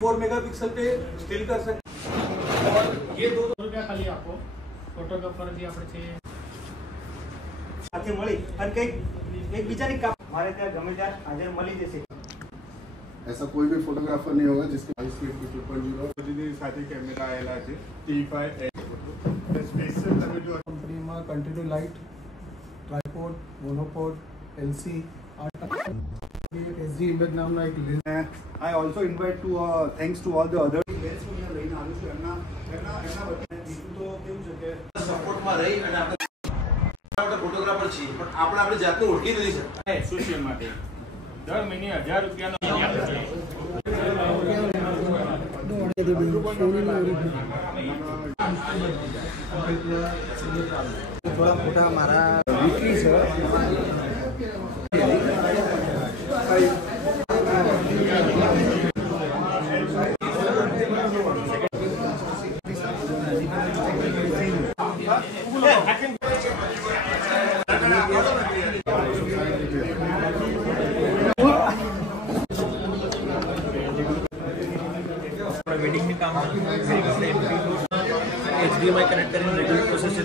4 megapixel पे still कर सकते और ये 2 રૂપિયા ખાલી આપો ફોટોગ્રાફર જે આપણે છે સાથે મળી અને કંઈક એકબીજાની કામ મારે ત્યાં ગમે ત્યાં હાજર મળી જશે। ऐसा कोई भी फोटोग्राफर नहीं होगा जिसके સાથે કેમેરા આવેલા છે T5 સ્પેશિયલ તમે જો કંપનીમાં continue light tripod monopod LC SD image નામના એક lens I also invite to thanks to all the other lens હું લઈને આવ્યો છું એમના બીજું તો કેવું છે કે સપોર્ટમાં રહી અને આપણે ફોટોગ્રાફર છીએ પણ આપણે જાતને ઓળખી નથી શકતા સોશિયલ માટે દર મહિને 1000 રૂપિયાનો થોડા ફોટા મારા વીકલી છે વેડિંગની કામ HDMI કનેક્ટ કરીને રેગ્યુલર પ્રોસેસ